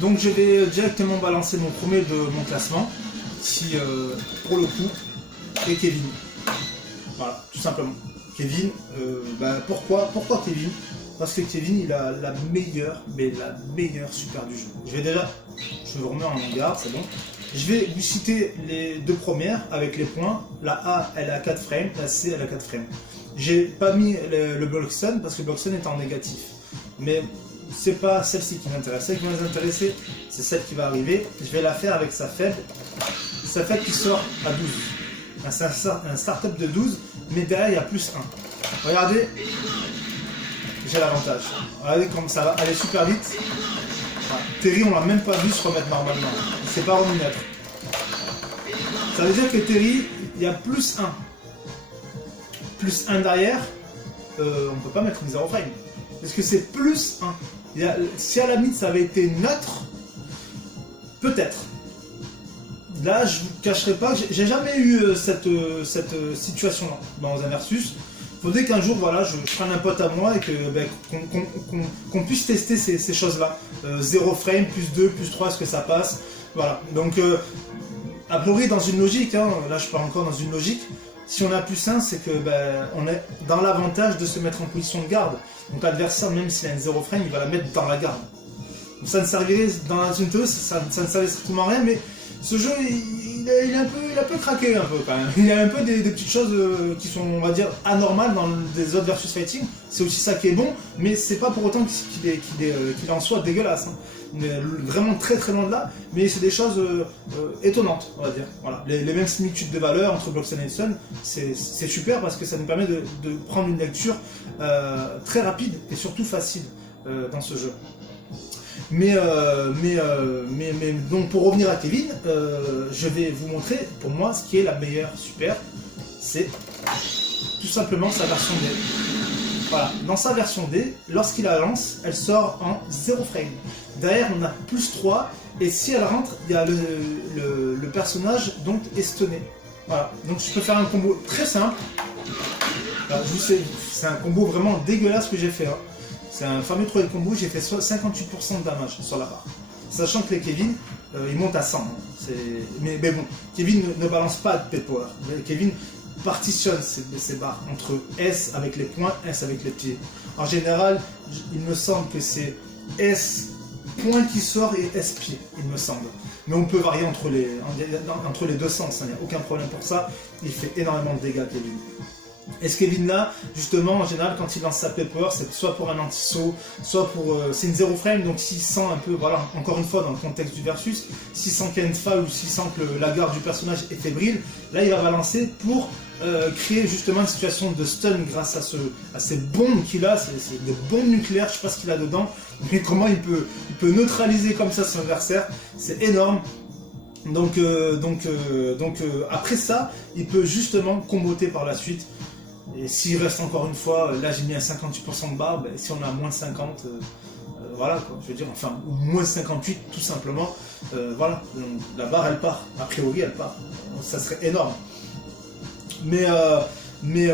Donc je vais directement balancer mon premier de mon classement, qui pour le coup est Kevin. Voilà, tout simplement. Kevin, pourquoi Kevin? Parce que Kevin, il a la meilleure, mais la meilleure super du jeu. Je vous remets en garde, c'est bon. Je vais vous citer les deux premières avec les points. La A, elle a 4 frames, la C, elle a 4 frames. J'ai pas mis le Bloxton parce que le Bloxton est en négatif. Mais c'est pas celle-ci qui m'intéresse. Celle qui va nous intéresser, c'est celle qui va arriver. Je vais la faire avec sa faible. Sa faible qui sort à 12. Un start-up de 12, mais derrière il y a plus 1. Regardez, j'ai l'avantage. Regardez comme ça va aller super vite. Voilà. Terry, on l'a même pas vu se remettre normalement. Il s'est pas remis mettre. Ça veut dire que Terry, il y a plus 1. Plus 1 derrière, on peut pas mettre une 0 frame. Parce que c'est plus 1. Si à la limite ça avait été neutre, peut-être. Là, je vous cacherai pas que j'ai jamais eu cette situation-là dans un versus. Il faudrait qu'un jour, voilà, je prenne un pote à moi et qu'on puisse tester ces choses-là. 0 frame, plus 2, plus 3, est-ce que ça passe? Voilà. Donc, a priori, dans une logique, hein, là je pars encore dans une logique, si on a plus 1, c'est que on est dans l'avantage de se mettre en position de garde. Donc l'adversaire, même s'il a une 0 frame, il va la mettre dans la garde. Donc ça ne servirait, dans une théorie, ça ne servait strictement à rien, mais ce jeu, il a un peu craqué un peu quand même. Il y a un peu des petites choses qui sont, on va dire, anormales dans des autres versus fighting. C'est aussi ça qui est bon, mais c'est pas pour autant qu'il est en soi dégueulasse. Hein. Vraiment très très loin de là, mais c'est des choses étonnantes, on va dire. Voilà. Les mêmes similitudes de valeur entre Bloxton et Sun, c'est super parce que ça nous permet de prendre une lecture très rapide et surtout facile dans ce jeu. Mais donc pour revenir à Kevin, je vais vous montrer pour moi ce qui est la meilleure super, c'est tout simplement sa version D. Voilà, dans sa version D, lorsqu'il la lance, elle sort en 0 frame. Derrière on a plus 3 et si elle rentre, il y a le personnage donc est stunné. Voilà, donc je peux faire un combo très simple. Alors, je vous sais, c'est un combo vraiment dégueulasse que j'ai fait. Hein. C'est un fameux 3D combo, j'ai fait 58% de damage sur la barre. Sachant que les Kevin, ils montent à 100. Hein. Mais bon, Kevin ne balance pas de P-Power. Kevin partitionne ses barres entre S avec les poings, S avec les pieds. En général, il me semble que c'est S point qui sort et S pied, il me semble. Mais on peut varier entre les deux sens, il n'y a aucun problème pour ça. Il fait énormément de dégâts, Kevin. Et ce Kevin là, justement, en général, quand il lance sa P-Power, c'est soit pour un anti-saut, soit pour... c'est une 0 frame, donc s'il sent un peu, voilà, encore une fois, dans le contexte du versus, s'il sent qu'il y a une faille ou s'il sent que la garde du personnage est fébrile, là, il va balancer pour créer justement une situation de stun grâce à ces bombes qu'il a, c'est des bombes nucléaires, je sais pas ce qu'il a dedans, mais comment il peut neutraliser comme ça son adversaire, c'est énorme. Donc après ça, il peut justement comboter par la suite. Et s'il reste encore une fois, là j'ai mis à 58% de barre, si on a moins de 50, voilà quoi, je veux dire, enfin, ou moins de 58 tout simplement, voilà, donc, la barre elle part, a priori elle part, ça serait énorme. Mais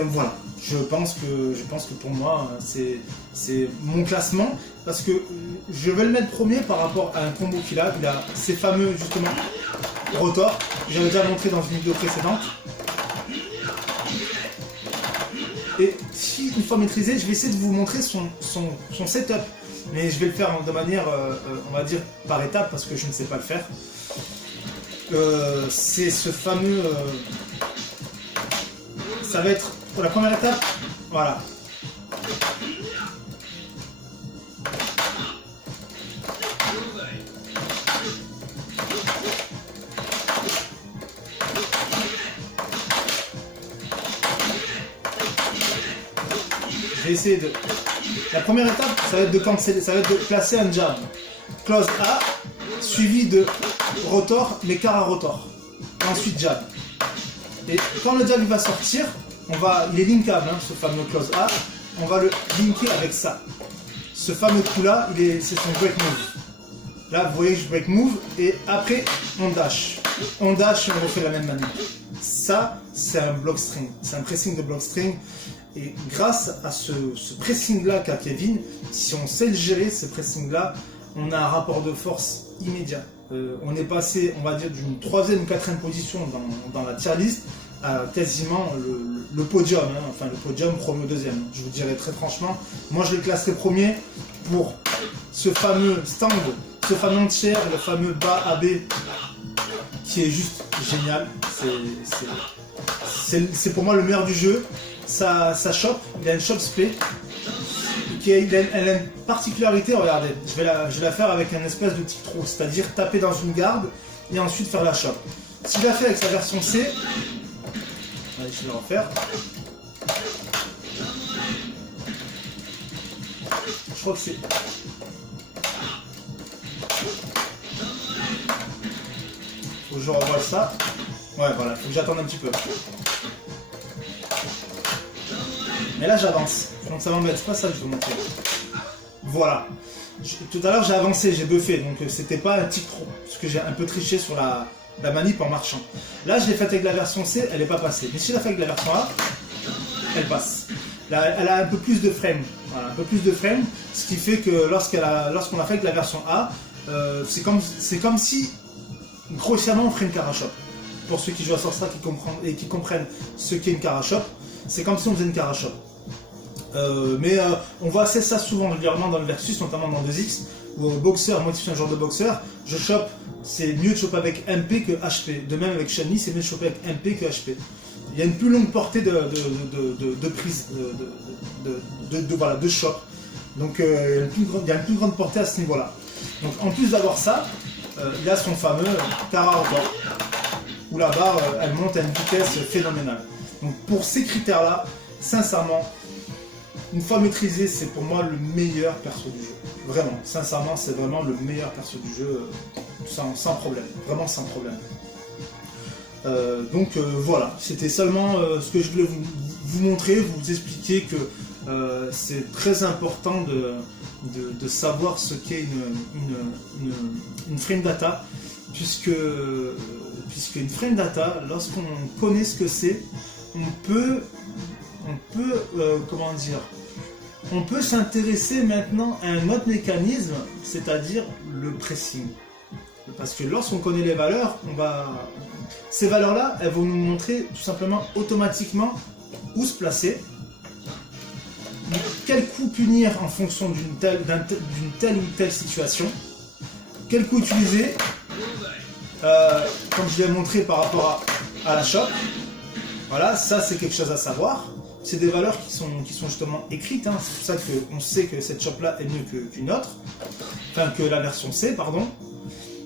voilà, je pense que pour moi c'est mon classement, parce que je vais le mettre premier par rapport à un combo qu'il a ces fameux justement rotors, que j'avais déjà montré dans une vidéo précédente. Et si une fois maîtrisé, je vais essayer de vous montrer son setup. Mais je vais le faire de manière, on va dire, par étapes, parce que je ne sais pas le faire. C'est ce fameux... ça va être pour la première étape, voilà. Je vais essayer de... La première étape, ça va être de canceller, ça va être de placer un jab. Close A, suivi de rotor, mais cara rotor. Ensuite jab. Et quand le jab il va sortir, il est linkable, hein, ce fameux close A, on va le linker avec ça. Ce fameux coup-là, c'est son break move. Là, vous voyez, je break move, et après, on dash. On dash et on refait la même manip. Ça, c'est un block string. C'est un pressing de block string. Et grâce à ce pressing-là qu'a Kevin, si on sait le gérer, ce pressing-là, on a un rapport de force immédiat. On est passé, on va dire, d'une 3e ou 4e position dans la tier list à quasiment le podium, hein, enfin le podium premier ou deuxième. Je vous dirais très franchement, moi je les classerai premier pour ce fameux stand, ce fameux tier, le fameux bas AB qui est juste génial. C'est pour moi le meilleur du jeu. Ça chope, il a une shop split. Elle a une particularité, regardez, je vais la faire avec un espèce de petit trou, c'est-à-dire taper dans une garde et ensuite faire la chope. Si je la fais avec sa version C, allez, je vais la refaire. Je crois que c'est... Faut que je revoie ça. Ouais, voilà, faut que j'attende un petit peu. Mais là j'avance, donc ça m'embête, c'est pas ça que je veux montrer. Voilà. Tout à l'heure j'ai avancé, j'ai buffé, donc c'était pas un tic trop, parce que j'ai un peu triché sur la manip en marchant. Là je l'ai faite avec la version C, elle n'est pas passée. Mais si je la fais avec la version A, elle passe. Là, elle a un peu plus de frame, voilà, un peu plus de frame, ce qui fait que lorsqu'on l'a fait avec la version A, c'est comme si grossièrement on ferait une Carashop. Pour ceux qui jouent à Source qui comprennent ce qu'est une Carashop, c'est comme si on faisait une Carashop. Mais on voit assez ça souvent régulièrement dans le versus, notamment dans 2X, où boxeur, moi qui suis un genre de boxeur, je chope, c'est mieux de choper avec MP que HP. De même avec Shani, c'est mieux de choper avec MP que HP. Il y a une plus longue portée de prise, de chop. Donc il y a une plus grande portée à ce niveau-là. Donc en plus d'avoir ça, il y a son fameux Kara Order, où la barre elle monte à une vitesse phénoménale. Donc pour ces critères-là, sincèrement, une fois maîtrisé, c'est pour moi le meilleur perso du jeu. Vraiment, sincèrement, c'est vraiment le meilleur perso du jeu, sans problème, vraiment sans problème. Donc voilà, c'était seulement ce que je voulais vous montrer, vous expliquer que c'est très important de savoir ce qu'est une frame data, puisque une frame data, lorsqu'on connaît ce que c'est, on peut comment dire, on peut s'intéresser maintenant à un autre mécanisme, c'est-à-dire le pressing. Parce que lorsqu'on connaît les valeurs, ces valeurs-là, elles vont nous montrer tout simplement automatiquement où se placer, quel coup punir en fonction d'une telle ou telle situation, quel coup utiliser, comme je l'ai montré par rapport à la shop. Voilà, ça c'est quelque chose à savoir. C'est des valeurs qui sont justement écrites, hein. C'est pour ça qu'on sait que cette shop-là est mieux qu'une autre, enfin que la version C, pardon.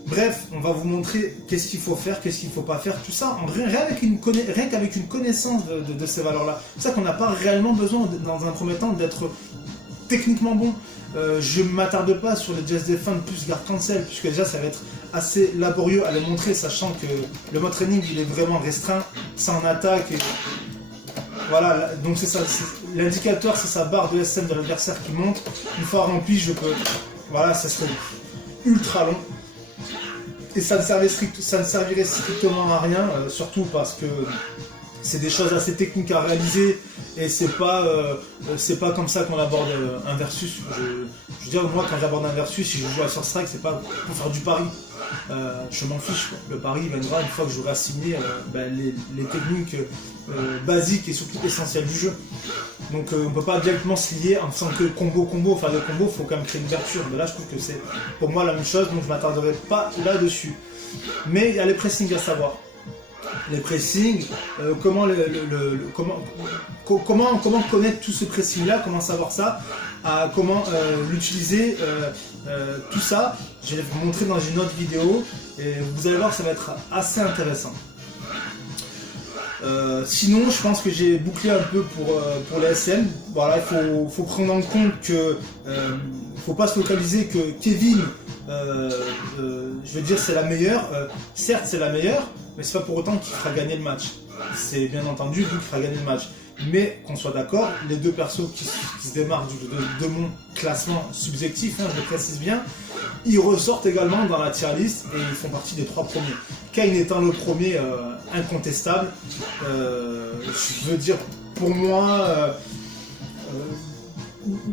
Bref, on va vous montrer qu'est-ce qu'il faut faire, qu'est-ce qu'il ne faut pas faire, tout ça, rien qu'avec une connaissance de ces valeurs-là. C'est pour ça qu'on n'a pas réellement besoin, dans un premier temps, d'être techniquement bon. Je ne m'attarde pas sur les Just Defend plus Guard Cancel, puisque déjà ça va être assez laborieux à le montrer, sachant que le mode training il est vraiment restreint, ça en attaque. Et... Voilà, donc c'est ça, l'indicateur c'est sa barre de SM de l'adversaire qui monte. Une fois rempli, je peux. Voilà, ça serait ultra long. Et ça ne servirait strictement à rien, surtout parce que c'est des choses assez techniques à réaliser et c'est pas comme ça qu'on aborde un versus. Je veux dire, moi quand j'aborde un versus, si je joue à Sur Strike, c'est pas pour faire du pari. Je m'en fiche, quoi. Le pari viendra une fois que j'aurai assimilé les techniques basiques et surtout essentielles du jeu. Donc on peut pas directement se lier en faisant que combo, faire des combos, il faut quand même créer une ouverture. Mais là je trouve que c'est pour moi la même chose, donc je m'attarderai pas là-dessus. Mais il y a les pressings à savoir. Les pressings, comment connaître tout ce pressing là, comment savoir ça, comment l'utiliser, tout ça, je vais vous montrer dans une autre vidéo et vous allez voir que ça va être assez intéressant. Sinon, je pense que j'ai bouclé un peu pour les SM. Voilà, il faut prendre en compte que faut pas se focaliser que Kevin, je veux dire, c'est la meilleure. Certes, c'est la meilleure, mais c'est pas pour autant qu'il fera gagner le match. C'est bien entendu lui qui fera gagner le match. Mais qu'on soit d'accord, les deux persos qui se démarrent de mon classement subjectif, hein, je le précise bien, ils ressortent également dans la tier list et ils font partie des 3 premiers. Kayn étant le premier incontestable, je veux dire, pour moi,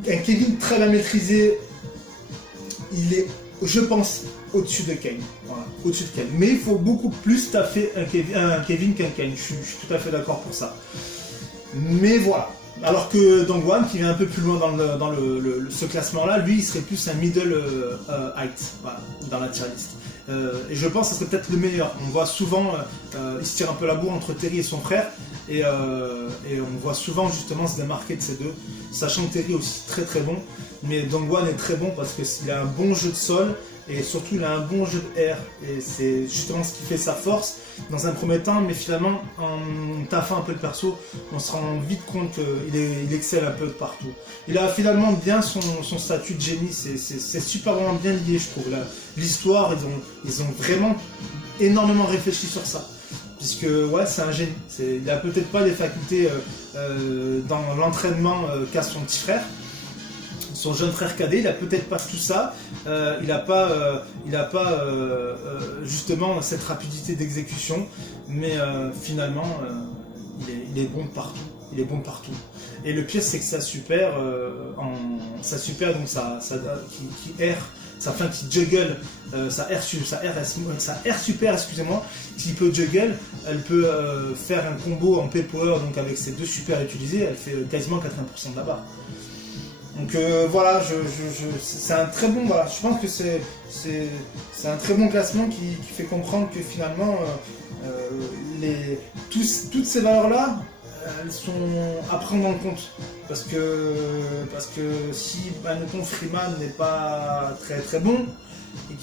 un Kevin très bien maîtrisé, il est je pense, au-dessus de Kane. Voilà, au-dessus de Kane. Mais il faut beaucoup plus taffer un Kevin qu'un Kane. Je suis tout à fait d'accord pour ça. Mais voilà. Alors que Dongwan, qui vient un peu plus loin dans ce classement-là, lui, il serait plus un middle height, voilà, dans la tier list. Et je pense que ce serait peut-être le meilleur. On voit souvent, il se tire un peu la bourre entre Terry et son frère, et on voit souvent justement se démarquer de ces deux, sachant que Terry est aussi très très bon, mais Dongwan est très bon parce qu'il a un bon jeu de sol, et surtout il a un bon jeu de air, et c'est justement ce qui fait sa force dans un premier temps, mais finalement en taffant un peu le perso, on se rend vite compte qu'il excelle un peu de partout. Il a finalement bien son statut de génie, c'est super vraiment bien lié, je trouve. L'histoire, ils ont vraiment énormément réfléchi sur ça. Puisque ouais, c'est un génie. Il a peut-être pas les facultés dans l'entraînement qu'a son petit frère. Son jeune frère cadet, il a peut-être pas tout ça, il n'a pas, justement cette rapidité d'exécution, mais finalement il est bon partout. Il est bon partout. Et le pire, c'est que sa super, donc qui erre, qui juggle, sa air super, excusez-moi, qui peut juggle, elle peut faire un combo en P-Power, donc avec ses deux super utilisés, elle fait quasiment 80% de la barre. Donc voilà, c'est un très bon, voilà, je pense que c'est un très bon classement qui fait comprendre que finalement toutes ces valeurs-là, elles sont à prendre en compte. Parce que si admettons Freeman n'est pas très très bon et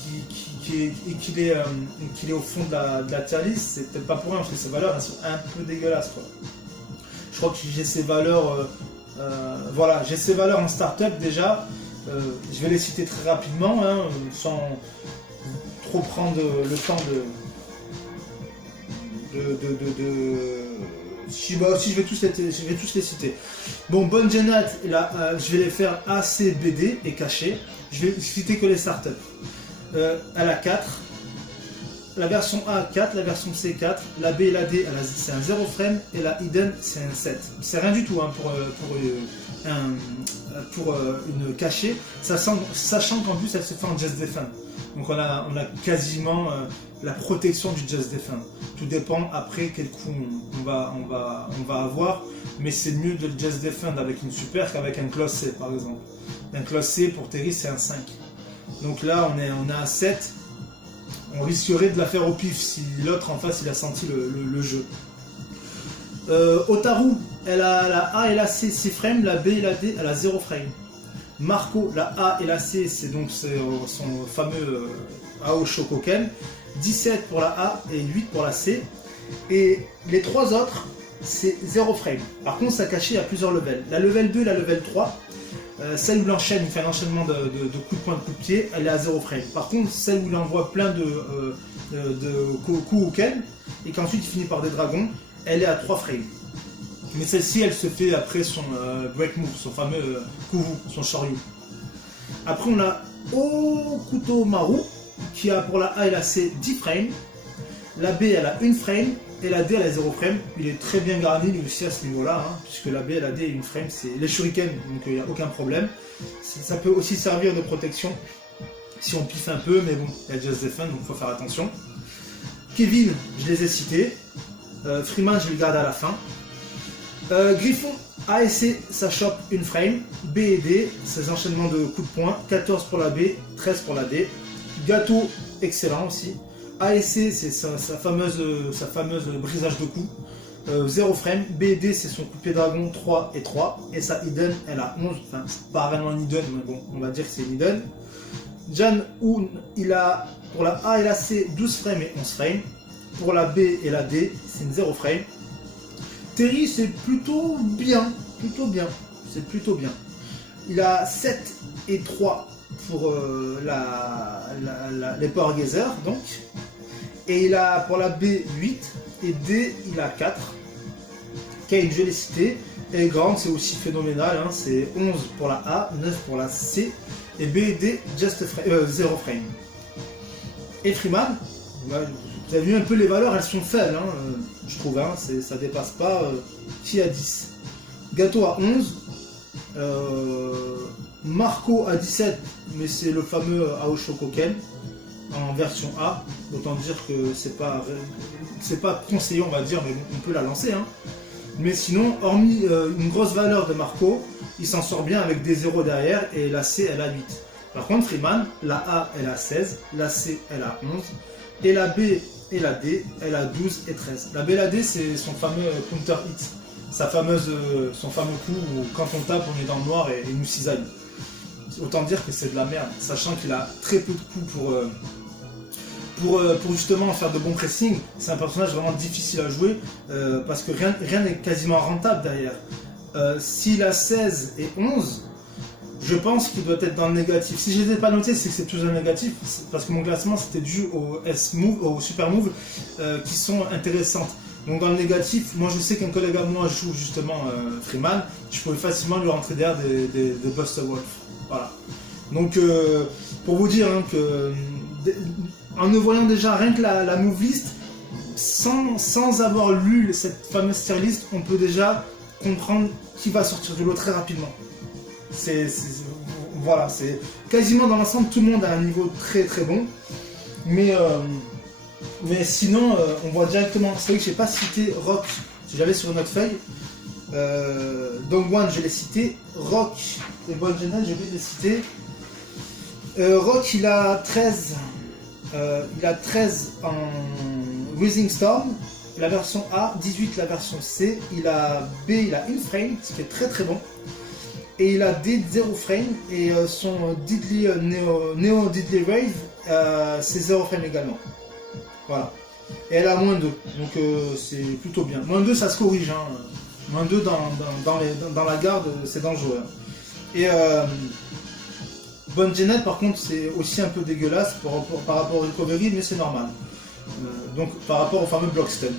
qu'il est au fond de la tier list, c'est peut-être pas pour rien parce que ces valeurs elles sont un peu dégueulasses, quoi. Je crois que j'ai ces valeurs. Voilà, j'ai ces valeurs en startup déjà. Je vais les citer très rapidement, hein, sans trop prendre le temps si je vais tous les citer. Bon, bonne Genat, je vais les faire A, C, B, D et caché. Je vais citer que les startups. Elle a 4. La version A 4, la version C 4, la B et la D c'est un 0 frame et la Hidden c'est un 7. C'est rien du tout hein, pour une cachée, sachant qu'en plus elle se fait en Just Defend. Donc on a quasiment la protection du Just Defend. Tout dépend après quel coup on va avoir, mais c'est mieux de le Just Defend avec une super qu'avec un Close C par exemple. Un Close C pour Terry c'est un 5. Donc là on est à 7. On risquerait de la faire au pif si l'autre en face il a senti le jeu. Otaru, elle a la A et la C 6 frames, la B et la D elle a 0 frame. Marco, la A et la C c'est donc son fameux Ao Shokoken. 17 pour la A et 8 pour la C. Et les trois autres c'est 0 frame. Par contre ça caché à plusieurs levels. La level 2 et la level 3. Celle où il fait un enchaînement de coups de poing, de coups de pied, elle est à 0 frame. Par contre, celle où il envoie plein de coups au ken, et qu'ensuite il finit par des dragons, elle est à 3 frames. Mais celle-ci, elle se fait après son break move, son fameux Kuvu, son Shoryu. Après, on a Okutomaru, qui a pour la A et la C 10 frames. La B, elle a 1 frame. Et la D elle a 0 frame, il est très bien garni lui aussi à ce niveau-là, hein, puisque la B et la D et une frame, c'est les shurikens, donc il n'y a aucun problème. Ça peut aussi servir de protection si on piffe un peu, mais bon, il y a Just Defend, donc il faut faire attention. Kevin, je les ai cités. Freeman, je vais le garder à la fin. Griffon, A et C, ça chope une frame. B et D, ces enchaînements de coups de poing. 14 pour la B, 13 pour la D. Gâteau, excellent aussi. A et C, c'est sa fameuse brisage de coups, 0 frame. B et D, c'est son coupé dragon 3 et 3. Et sa Hidden, elle a 11. Enfin, c'est pas vraiment une Hidden, mais bon, on va dire que c'est une Hidden. Jan Hoon, il a pour la A et la C 12 frames et 11 frames. Pour la B et la D, c'est une 0 frame. Terry, c'est plutôt bien. C'est plutôt bien. Il a 7 et 3 pour les Power Gazer, donc. Et il a pour la B 8 et D il a 4. Kane, je l'ai cité. Et Grand, c'est aussi phénoménal, hein, c'est 11 pour la A, 9 pour la C. Et B et D, 0 frame. Et Freeman, vous avez vu un peu les valeurs, elles sont faibles, hein, je trouve, hein, ça dépasse pas qui à 10. Gâteau à 11. Marco à 17, mais c'est le fameux Aosho Koken en version A. Autant dire que c'est pas conseillé, on va dire, mais on peut la lancer. Hein. Mais sinon, hormis une grosse valeur de Marco, il s'en sort bien avec des 0 derrière et la C elle a 8. Par contre, Freeman, la A elle a 16, la C elle a 11, et la B et la D elle a 12 et 13. La B et la D c'est son fameux counter hit, son fameux coup où quand on tape on est dans le noir et il nous cisaille. Autant dire que c'est de la merde, sachant qu'il a très peu de coups pour justement faire de bons pressings. C'est un personnage vraiment difficile à jouer parce que rien n'est quasiment rentable derrière. S'il a 16 et 11, je pense qu'il doit être dans le négatif. Si je ne les ai pas notés, c'est que c'est toujours un négatif, parce que mon classement c'était dû au S-Move, au Super Move, qui sont intéressantes. Donc dans le négatif, moi je sais qu'un collègue à moi joue justement Freeman, je pouvais facilement lui rentrer derrière des Buster Wolf. Voilà. Donc pour vous dire hein, que en ne voyant déjà rien que la move list, sans avoir lu cette fameuse tier list, on peut déjà comprendre qui va sortir du lot très rapidement. Voilà, c'est quasiment dans l'ensemble tout le monde a un niveau très très bon, mais sinon on voit directement. C'est vrai que j'ai pas cité Rock, j'avais sur une autre feuille. Dongguan je l'ai cité, Rock et Bon General j'ai oublié de les citer. Rock il a 13 en Rising Storm, la version A, 18 la version C, il a B, il a Inframe, ce qui est très très bon. Et il a D 0 frame et son Diddly Neo Diddly Rave c'est 0 frame également. Voilà. Et elle a moins 2, donc c'est plutôt bien. Moins 2 ça se corrige, hein. Moins 2 dans la garde c'est dangereux. Hein. Et Bonne Janet par contre c'est aussi un peu dégueulasse par rapport au recovery, mais c'est normal. Donc par rapport au fameux Blockstun.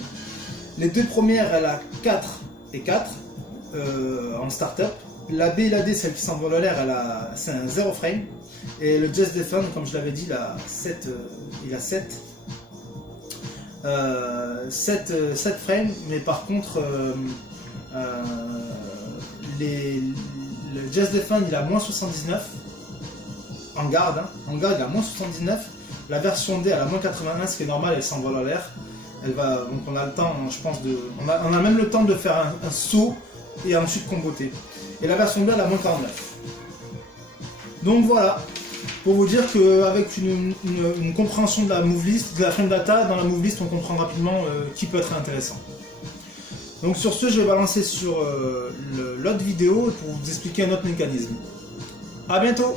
Les deux premières elle a 4 et 4 en startup. La B et la D, celle qui s'envole à l'air, c'est un 0 frame. Et le Just Defend, comme je l'avais dit, il a 7 frames. Mais par contre, le Just Defend, il a moins 79. En garde, hein. En garde, il a moins 79. La version D, elle a moins 81, ce qui est normal, elle s'envole à l'air. Donc on a le temps, je pense, on a même le temps de faire un saut et ensuite comboter. Et la version B elle a moins 49. Donc voilà, pour vous dire qu'avec une compréhension de la move list, de la frame data, dans la move list on comprend rapidement qui peut être intéressant. Donc sur ce, je vais balancer sur l'autre vidéo pour vous expliquer un autre mécanisme. A bientôt!